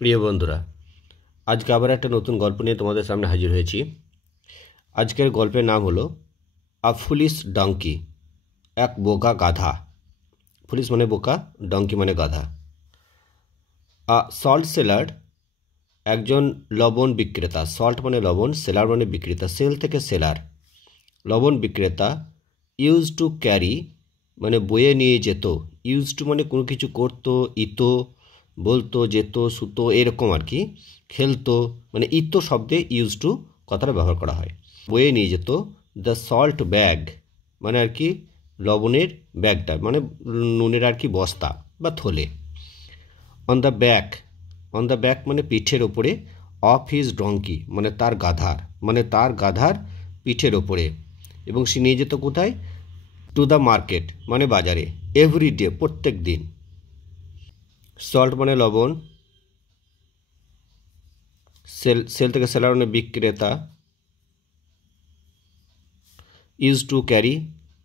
প্রিয় বন্ধুরা, আজকে আবার একটা নতুন গল্প নিয়ে তোমাদের সামনে হাজির হয়েছি। আজকের গল্পের নাম হলো আ ফুলিশ ডঙ্কি, এক বোকা গাধা। ফুলিশ মানে বোকা, ডঙ্কি মানে গাধা। আ সল্ট সেলার, একজন লবণ বিক্রেতা। সল্ট মানে লবণ, সেলার মানে বিক্রেতা, সেল থেকে সেলার। লবণ বিক্রেতা ইউজ টু ক্যারি মানে বয়ে নিয়ে যেত। ইউজ টু মানে কোনো কিছু করতো, ইতো, বলতো, যেত, সুতো, এরকম আর কি। খেলতো মানে ইতো শব্দে ইউজ টু কথাটা ব্যবহার করা হয়। বয়ে নিয়ে যেত দ্য সল্ট ব্যাগ মানে আর কি লবণের ব্যাগটা, মানে নুনের আর কি বস্তা বা থলে। On the back, on the back মানে পিঠের ওপরে। অফ হিজ ডঙ্কি মানে তার গাধার পিঠের ওপরে। এবং সে নিয়ে যেত কোথায়? টু দ্য মার্কেট মানে বাজারে। এভরি ডে প্রত্যেক দিন। সল্ট মানে লবণ, সেল থেকে সেলার মানে বিক্রেতা। ইউজ টু ক্যারি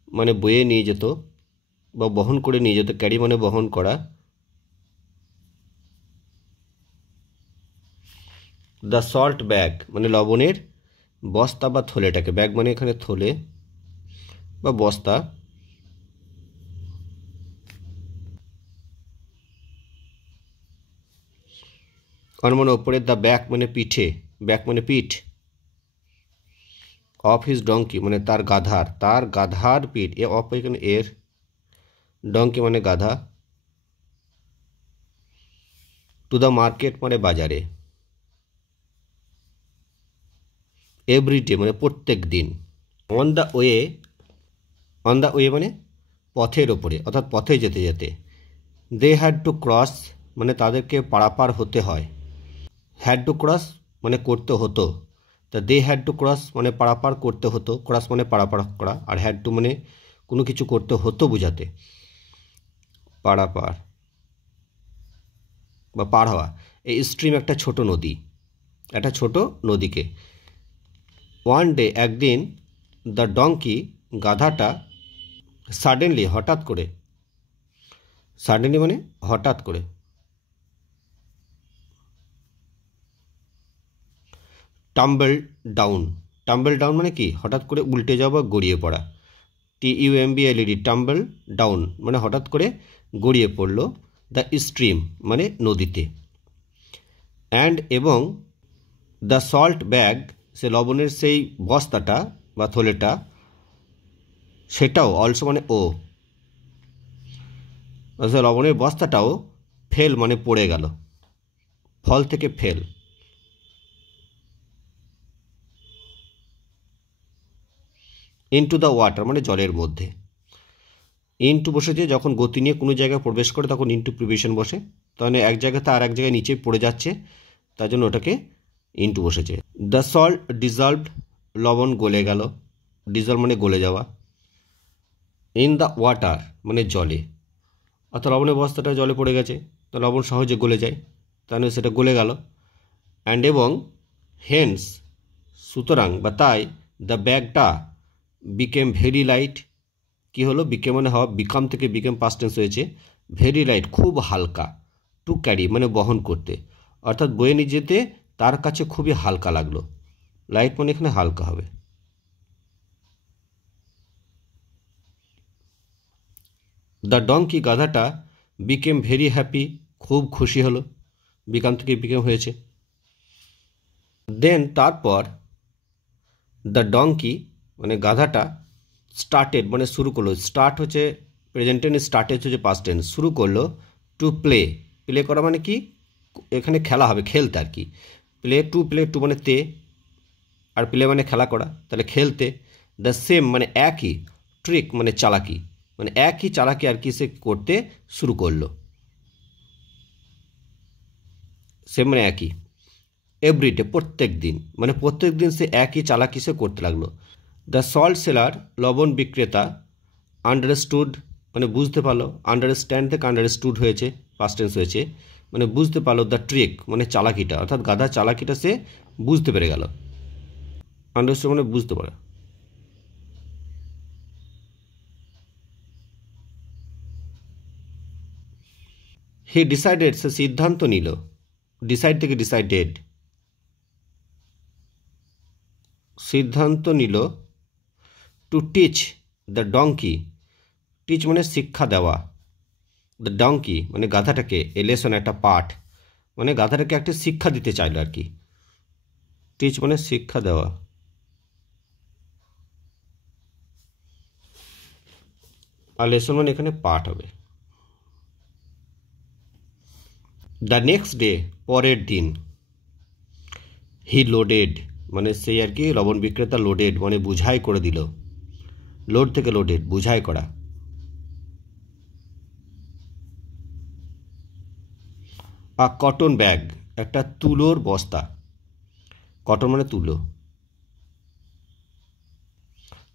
মানে বয়ে নিয়ে যেত বা বহন করে নিয়ে যেত। ক্যারি মানে বহন করা। দ্য সল্ট ব্যাগ মানে লবণের বস্তা বা থলেটাকে। ব্যাগ মানে এখানে থলে বা বস্তা। অন মানে ওপরে, দ্য ব্যাক মানে পিঠে, ব্যাক মানে পিঠ। অফ হিজ ডঙ্কি মানে তার গাধার পিঠ। এ অফ এখানে এর, ডঙ্কি মানে গাধা। টু দ্য মার্কেট মানে বাজারে। এভরিডে মানে প্রত্যেক দিন। On the way, on the way মানে পথের ওপরে, অর্থাৎ পথে যেতে যেতে। দে হ্যাড টু ক্রস মানে তাদেরকে পারাপার হতে হয়। হ্যাড টু ক্রস মানে করতে হতো। তা দে হ্যাড টু ক্রস মানে পারাপার করতে হতো। ক্রস মানে পারাপার করা, আর হ্যাড টু মানে কোনো কিছু করতে হতো বোঝাতে। পারাপার বা পার হওয়া। এই স্ট্রিম একটা ছোট নদী, একটা ছোট নদীকে। ওয়ান ডে একদিন, দ্য ডঙ্কি গাধাটা, সাডেনলি হঠাৎ করে, সাডেনলি মানে হঠাৎ করে, টাম্বল ডাউন। টাম্বল ডাউন মানে কি? হঠাৎ করে উল্টে যাওয়া বা গড়িয়ে পড়া। TUMBLED, টাম্বল ডাউন মানে হঠাৎ করে গড়িয়ে পড়ল। দ্য স্ট্রিম মানে নদীতে। অ্যান্ড এবং দ্য সল্ট ব্যাগ সে লবণের সেই বস্তাটা বা থলেটা, সেটাও অলসো মানে ও, লবণের বস্তাটাও ফেল মানে পড়ে গেল। ফল থেকে ফেল। ইনটু দ্য ওয়াটার মানে জলের মধ্যে। ইনটু বসেছে যখন গতি নিয়ে কোনো জায়গায় প্রবেশ করে তখন ইনটু প্রিভিশন বসে। তাহলে এক জায়গাতে আর এক জায়গায় নিচে পড়ে যাচ্ছে, তার জন্য ওটাকে ইনটু বসেছে। দ্য সল্ট ডিজলভড লবণ গলে গেল। ডিজলভ মানে গলে যাওয়া। ইন দ্য ওয়াটার মানে জলে, অর্থাৎ লবণের বস্তাটা জলে পড়ে গেছে, তো লবণ সহজে গলে যায়, তাহলে সেটা গলে গেল। অ্যান্ড এবং হেন্স সুতরাং বা তাই, দ্য ব্যাগটা বিকেম ভেরি লাইট। কি হলো? বিকেম মানে হওয়া, বিকাম থেকে বিকেম পাস্ট টেন্স হয়েছে। ভেরি লাইট খুব হালকা। টু ক্যারি মানে বহন করতে, অর্থাৎ বয়ে নিয়ে যেতে তার কাছে খুবই হালকা লাগলো। লাইট মানে এখানে হালকা হবে। দ্য ডঙ্কি গাধাটা বিকেম ভেরি হ্যাপি খুব খুশি হলো। বিকাম থেকে বিকেম হয়েছে। দেন তারপর, দ্য ডঙ্কি মানে গাধাটা স্টার্টেড মানে শুরু করলো। স্টার্ট হচ্ছে প্রেজেন্ট টেন্স, স্টার্টেড হচ্ছে পাস্ট টেন্স। শুরু করলো টু প্লে। প্লে করা মানে কি? এখানে খেলা হবে, খেলতে আর কি। প্লে টু মানে তে, আর প্লে মানে খেলা করা, তাহলে খেলতে। দ্য সেম মানে একই, ট্রিক মানে চালাকি, মানে একই চালাকি আর কি সে করতে শুরু করলো। সেম মানে একই। এভরিডে প্রত্যেক দিন, মানে প্রত্যেক দিন সে একই চালাকি সে করতে লাগলো। দ্য সল্ট সেলার লবণ বিক্রেতা আন্ডারস্টুড মানে বুঝতে পারলো। আন্ডারস্ট্যান্ড থেকে আন্ডারস্টুড হয়েছে, পাস্ট টেন্স হয়েছে, মানে বুঝতে পারলো। দ্য ট্রিক মানে চালাকিটা, অর্থাৎ গাধা চালাকিটা সে বুঝতে পেরে গেল। আন্ডারস্টুড মানে বুঝতে পারে। হি ডিসাইডেড সে সিদ্ধান্ত নিল। ডিসাইড থেকে ডিসাইডেড, সিদ্ধান্ত নিল to teach the donkey, teach মানে শিক্ষা দেওয়া, দ্য ডঙ্কি মানে গাধাটাকে, এ লেসন একটা পাঠ, মানে গাধাটাকে একটা শিক্ষা দিতে চাইল আর কি। টিচ মানে শিক্ষা দেওয়া। আর লেসন মানে এখানে পাঠ হবে। দ্য নেক্সট ডে, পরের দিন, হি লোডেড মানে সেই আর কি লবণ বিক্রেতা, লোডেড মানে বুঝাই করে দিল, লোড থেকে লোডেড বুঝাই করা। আ কটন ব্যাগ একটা তুলোর বস্তা, কটন মানে তুলো,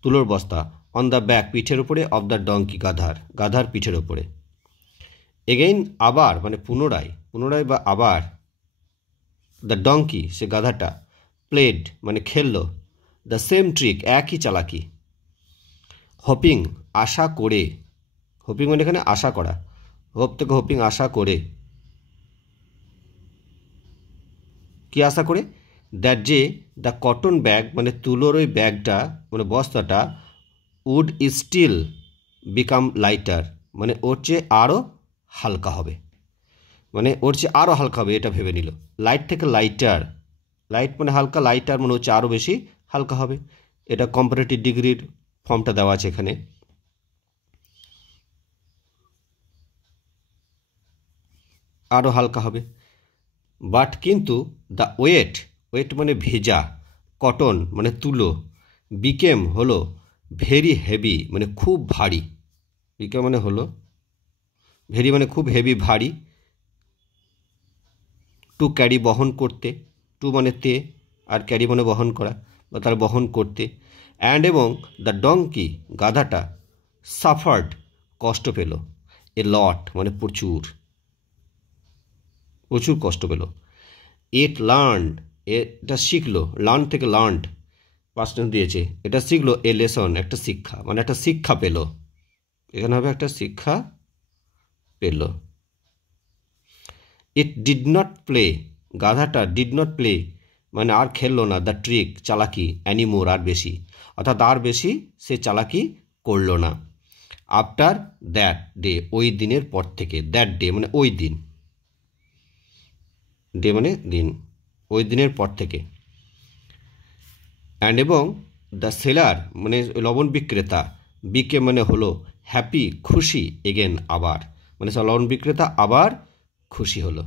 তুলোর বস্তা, অন দ্য ব্যাক পিঠের উপরে, অফ দ্য ডঙ্কি গাধার পিঠের উপরে। এগেইন আবার মানে পুনরায়, পুনরায় বা আবার, দ্য ডঙ্কি সে গাধাটা, প্লেড মানে খেললো, দ্য সেম ট্রিক একই চালাকি, হোপিং আশা করে, হোপিং মানে এখানে আশা করা, হোপ থেকে হোপিং আশা করে, কি আশা করে, দ্যাট যে দ্য কটন ব্যাগ মানে তুলোর ওই ব্যাগটা মানে বস্তাটা, উড স্টিল বিকাম লাইটার মানে ওর চেয়ে আরও হালকা হবে, মানে ওর চেয়ে আরও হালকা হবে এটা ভেবে নিল। লাইট থেকে লাইটার, লাইট মানে হালকা, লাইটার মানে হচ্ছে আরও বেশি হালকা হবে। এটা কম্পারেটিভ ডিগ্রির ফর্মটা দেওয়া আছে এখানে। আরও হালকা হবে। বাট কিন্তু দ্য ওয়েট, ওয়েট মানে ভেজা, কটন মানে তুলো, বিকেম হলো ভেরি হেভি মানে খুব ভারী, বিকেম মানে হলো ভেরি মানে খুব হেভি ভারী, টু ক্যারি বহন করতে, টু মানে তে, আর ক্যারি মানে বহন করা বা তার বহন করতে, অ্যান্ড এবং দ্য ডঙ্কি গাধাটা, সাফার্ড কষ্ট পেল, এ লট মানে প্রচুর, প্রচুর কষ্ট পেল। ইট লার্নড এটা শিখলো, লার্ন থেকে লার্নড পাস্ট দিয়েছে, এটা শিখলো, এ লেসন একটা শিক্ষা মানে একটা শিক্ষা পেল, এখানে হবে একটা শিক্ষা পেল। ইট ডিড নট প্লে গাধাটা, ডিড নট প্লে মানে আর খেললো না, দ্য ট্রিক চালাকি, অ্যানিমোর আর বেশি, অর্থাৎ আর বেশি সে চালাকি করলো না। আফটার দ্যাট ডে ওই দিনের পর থেকে, দ্যাট ডে মানে ওই দিন, ডে মানে দিন, ওই দিনের পর থেকে। অ্যান্ড এবং দ্য সেলার মানে লবণ বিক্রেতা, বিকে মানে হলো হ্যাপি খুশি, এগেন আবার মানে লবণ বিক্রেতা আবার খুশি হলো।